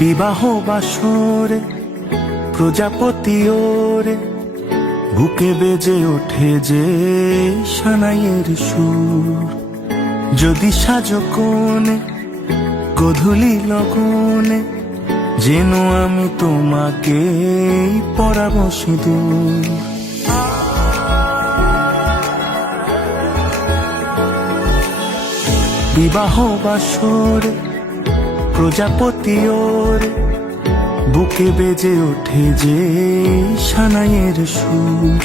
বিবাহ বাসরে প্রজাপতি ওরে বুকে বেজে ওঠে যে সানাইয়ের সুর। যদি সাজো কোণে গধূলি লগনে, যেন আমি তোমাকে পরাবো সিঁদুর। বিবাহ বাসরে প্রজাপতি ওরে বুকে বেজে ওঠে যে সানাইয়ের সুর।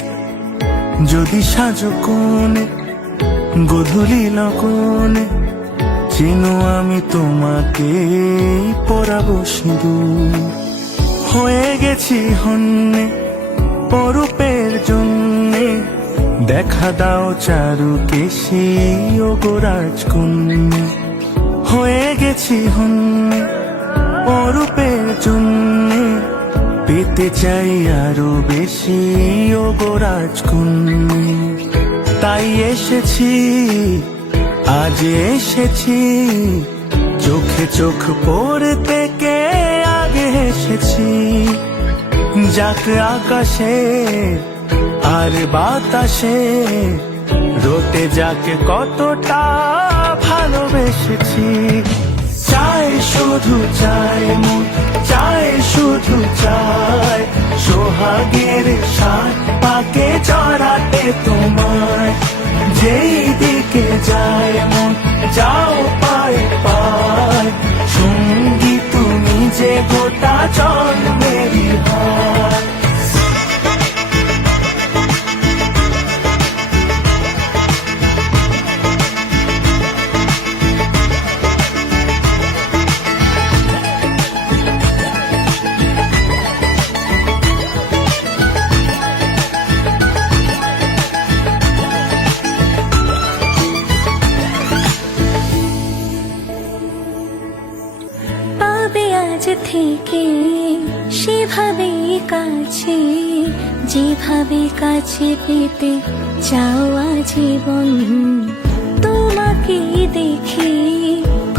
যদি সাজো কোণে গধূলি লগনে, যেন আমি তোমাকে পরাবো সিঁদুর। হয়ে গেছি হন্যে পরূপের জন্যে, দেখা দাও চারুকেশী ও গো রাজকন্যা। হয়ে গেছি হন্যে পরূপের জন্যে, পেতে চাই আরো বেশি ও গো রাজকন্যা। তাই এসেছি আজ এসেছি, চোখে চোখ পড়তে কে আগে এসেছি। যাক আকাশে আর বাতাসে, রোতে যাকে কতটা ভালোবেসেছি। চায় শুধু চায় মন, চায় শুধু চায়, সোহাগের সাত পাকে জড়াতে তোমায়। যেই দিকে যায় মন যাও পায়ে পায়, সঙ্গী তুমি যে গোটা জন্মেরই হয়। আজ থেকে সেভাবে কাছে, যেভাবে কাছে পেতে চাওয়া জীবন। তোমাকে দেখে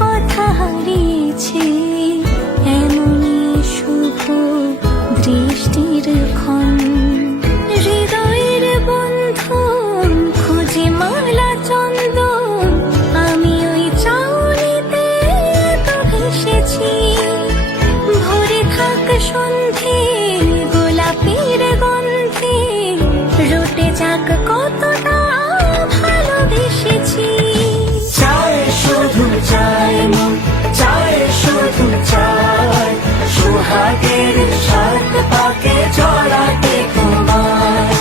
কথা হারিয়েছে, এমনই শুভ দৃষ্টির ক্ষণ। হৃদয়ের বন্ধন খুঁজে মালা চন্দন, আমি ওই চাউনিতে তো ভেসেছি। সন্ধে গোলাপের গন্ধে, রোটে যাক কতটা ভালোবেসেছি। চায় শুধু চায় মন, চায় শুধু চায়, সোহাগের সাত পাকে জড়াতে তোমায়।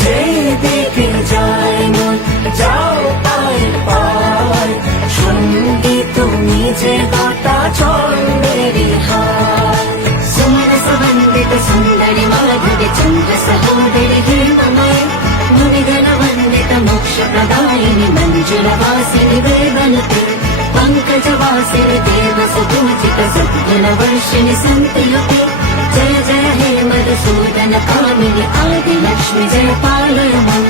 যেই দিকে যায় মন যাও পায়ে পায়, সঙ্গী তুমি যে গোটা জন্মেরই হয়। సుందరి మాధవి చంద్ర సహోదరి హేమమయ, మునిగణ వందిత మోక్ష ప్రదాయిని మంజుల వాసిని వేదనుతే, పంకజ వాసిని దేవ సుపూజిత సద్గుణ వర్షిణి సంతయుతే। జయ జయ హే మధుసూదన కామిని ఆది లక్ష్మి జయ పాలయ మం।